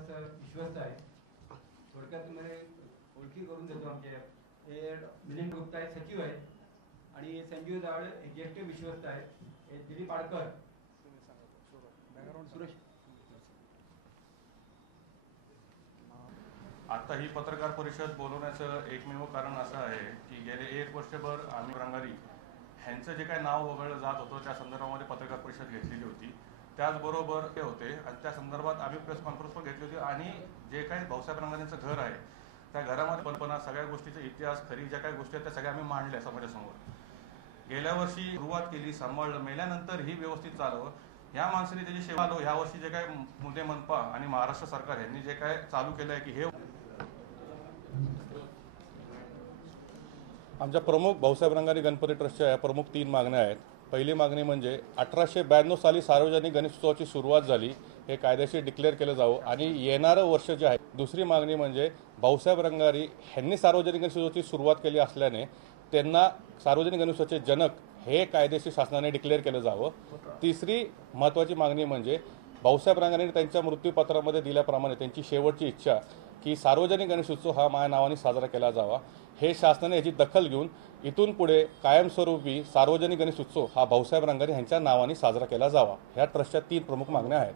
विश्वस्त आहे. थोडक्यात तुम्हाला ओळखी करून देतो. आमचे हे मिलिंद गुप्ता हे सचिव आहेत आणि संजीव जावळ हे ज्येष्ठ विश्वस्त आहेत. हे दिलीप आडकर, सुरेश. आता ही पत्रकार परिषद बोलवण्याचं एकमेव कारण असं आहे की गेले 1 वर्षभर आम्ही रंगारी ह्यांचं जे काही नाव वगळलं जात होतं त्या संदर्भामध्ये पत्रकार परिषद घेतलेली होती. त्याचबरोबर ते होते आणि त्या संदर्भात आम्ही प्रेस कॉन्फरन्स पण घेतली होती आणि जे काही भाऊसाहेब रंगारींचं घर आहे त्या घरामध्ये कल्पना सगळ्या गोष्टीचा इतिहास खरी ज्या काही गोष्टी आहेत त्या सगळ्या आम्ही मांडल्या समाजासमोर. गेल्या वर्षी सुरुवात केली, सांभाळलं, मेल्यानंतर ही व्यवस्थित चालवं ह्या माणसाने त्याची सेवा आलो. ह्या वर्षी जे काय मुद्दे मनपा आणि महाराष्ट्र सरकार यांनी जे काय चालू केलं आहे की हे आमच्या प्रमुख भाऊसाहेब रंगारी गणपती ट्रस्टच्या प्रमुख 3 मागण्या आहेत. पहिली मागणी म्हणजे 1892 साली सार्वजनिक गणेशोत्सवाची सुरुवात झाली हे कायदेशीर डिक्लेअर केलं जावं आणि येणारं वर्ष जे आहे. दुसरी मागणी म्हणजे भाऊसाहेब रंगारी ह्यांनी सार्वजनिक गणेशोत्सवाची सुरुवात केली असल्याने त्यांना सार्वजनिक गणेशोत्सवाचे जनक हे कायदेशीर शासनाने डिक्लेअर केलं जावं. तिसरी महत्त्वाची मागणी म्हणजे भाऊसाहेब रंगारींनी त्यांच्या मृत्यूपत्रामध्ये दिल्याप्रमाणे त्यांची शेवटची इच्छा की सार्वजनिक गणेशोत्सव हा माझ्या नावाने साजरा केला जावा. हे शासनाने याची दखल घेऊन इथून पुढे कायमस्वरूपी सार्वजनिक गणेशोत्सव हा भाऊसाहेब रंगारी यांच्या नावाने साजरा केला जावा. ह्या ट्रस्टच्या 3 प्रमुख मागण्या आहेत.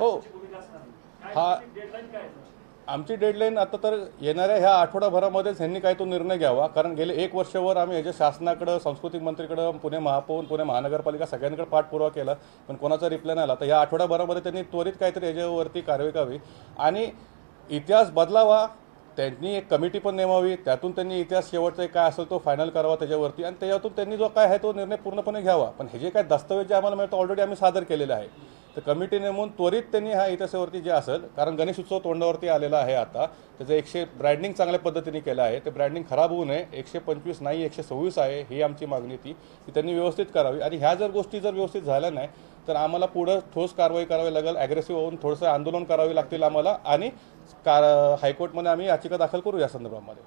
हो, हा आमची डेडलाईन आता तर येणाऱ्या ह्या आठवडाभरामध्येच ह्यांनी काही तो निर्णय घ्यावा. कारण गेले 1 वर्षभर आम्ही ह्याच्या शासनाकडं, सांस्कृतिक मंत्रीकडं, पुणे महापौर, पुणे महानगरपालिका सगळ्यांकडे पाठपुरावा केला पण कोणाचा रिप्लाय नाही आला. तर ह्या आठवडाभरामध्ये त्यांनी त्वरित काहीतरी याच्यावरती कारवाई करावी आणि इतिहास बदलावा. त्यांनी एक कमिटी पण नेमावी, त्यातून त्यांनी इतिहास शेवटचा काय असेल तो फायनल करावा त्याच्यावरती आणि त्याच्यातून त्यांनी जो काय आहे तो निर्णय पूर्णपणे घ्यावा. पण हे जे काय दस्तऐवज जे आम्हाला मिळतं ऑलरेडी आम्ही सादर केलेलं आहे. तर कमिटी नेमून त्वरित त्यांनी हा इतिहासावरती जे असेल, कारण गणेश उत्सव तोंडावरती आलेला आहे आता, त्याचं ब्रँडिंग चांगल्या पद्धतीने केलं आहे. ते ब्रँडिंग खराब होऊ नये. 125 नाही 126 आहे ही आमची मागणी ती त्यांनी व्यवस्थित करावी आणि ह्या जर गोष्टी जर व्यवस्थित झाल्या नाही तर आम्हाला पुढं ठोस कारवाई करावी लागेल. ॲग्रेसिव्ह होऊन थोडंसं आंदोलन करावी लागतील आम्हाला आणि हायकोर्टमध्ये आम्ही याचिका दाखल करू या संदर्भामध्ये.